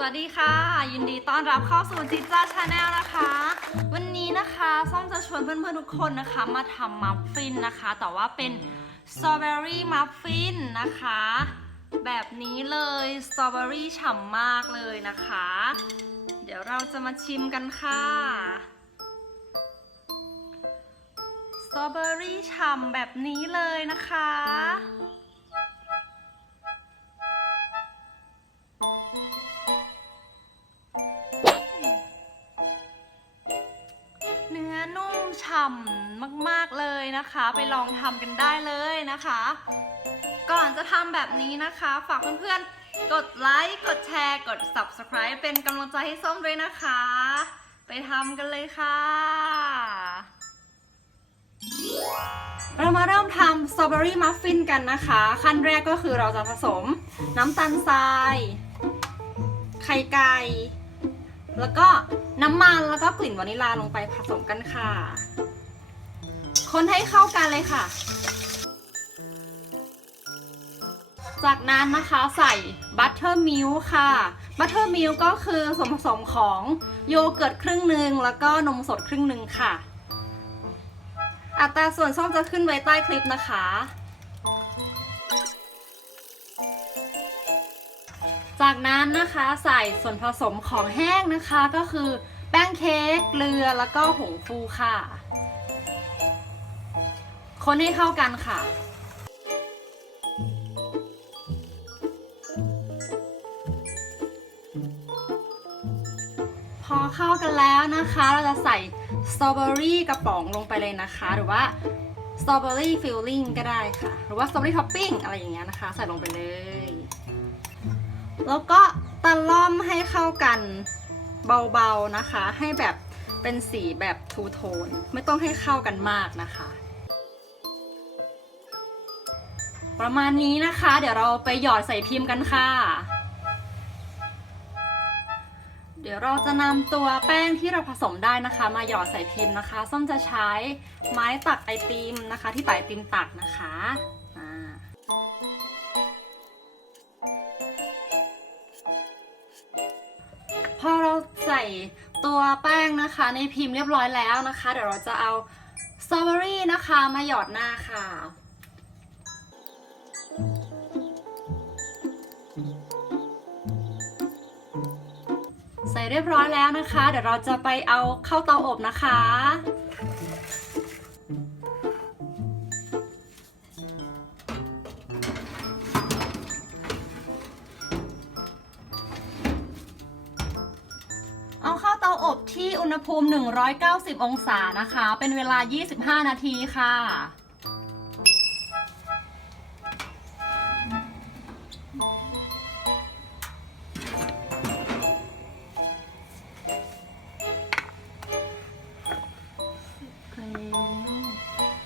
สวัสดีค่ะ ยินดีต้อนรับเข้าสู่จิจ้าชาแนลนะคะ วันนี้นะคะส้มจะชวนเพื่อนๆทุกคนนะคะมาทำมัฟฟินนะคะ แต่ว่าเป็นสตรอเบอรี่มัฟฟินนะคะ แบบนี้เลยสตรอเบอรี่ฉ่ำมากเลยนะคะ เดี๋ยวเราจะมาชิมกันค่ะสตรอเบอรี่ฉ่ำแบบนี้เลยนะคะ มฉ่ำมากๆเลยนะคะ ไปลองทำกันได้เลยนะคะ ก่อนจะทำแบบนี้นะคะ ฝากเพื่อนๆ กดไลค์กดแชร์ กด subscribe เป็นกำลังใจให้ส้มด้วยนะคะ ไปทำกันเลยค่ะ เรามาเริ่มทำสตรอเบอรี่มัฟฟินกันนะคะ ขั้นแรกก็คือเราจะผสมน้ำตาลทราย ไข่ไก่แล้วก็น้ำมันแล้วก็กลิ่นวานิลลาลงไปผสมกันค่ะ คนให้เข้ากันเลยค่ะ จากนั้นนะคะใส่บัตเตอร์มิลค่ะบัตเตอร์มิลก็คือส่วนผสมของโยเกิร์ตครึ่งหนึ่งแล้วก็นมสดครึ่งหนึ่งค่ะ อัตราส่วนส้มจะขึ้นไว้ใต้คลิปนะคะจากนั้นนะคะใส่ส่วนผสมของแห้งนะคะก็คือแป้งเค้กเกลือแล้วก็ผงฟูค่ะ คนให้เข้ากันค่ะ พอเข้ากันแล้วนะคะ เราจะใส่สตรอเบอรี่กระป๋องลงไปเลยนะคะ หรือว่าสตรอเบอรี่ฟิลลิ่งก็ได้ค่ะ หรือว่าสตรอเบอรี่ท็อปปิ้งอะไรอย่างเงี้ยนะคะ ใส่ลงไปเลย แล้วก็ตะล่อมให้เข้ากันเบาๆนะคะ ให้แบบเป็นสีแบบทูโทน ไม่ต้องให้เข้ากันมากนะคะ ประมาณนี้นะคะ เดี๋ยวเราไปหยอดใส่พิมพ์กันค่ะ เดี๋ยวเราจะนำตัวแป้งที่เราผสมได้นะคะ มาหยอดใส่พิมพ์นะคะ ส้มจะใช้ไม้ตักไอติมนะคะ ที่ปลายไอติมตักนะคะพอเราใส่ตัวแป้งนะคะ ในพิมพ์เรียบร้อยแล้วนะคะ เดี๋ยวเราจะเอาสตรอเบอรี่นะคะมาหยอดหน้าค่ะ เรียบร้อยแล้วนะคะ เดี๋ยวเราจะไปเอาเข้าเตาอบนะคะ เอาเข้าเตาอบที่อุณหภูมิ 190 องศานะคะ เป็นเวลา 25 นาทีค่ะ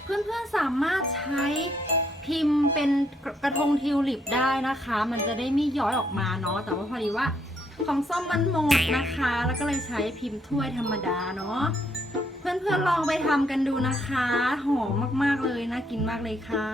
เพื่อนๆสามารถใช้พิมพ์เป็นกระทงทิวลิปได้นะคะ มันจะได้ไม่ย้อยออกมาเนาะ แต่ว่าพอดีว่าของซ่อมมันหมดนะคะ แล้วก็เลยใช้พิมพ์ถ้วยธรรมดาเนาะ เพื่อนๆลองไปทำกันดูนะคะ หอมมากๆเลยน่ากินมากเลยค่ะ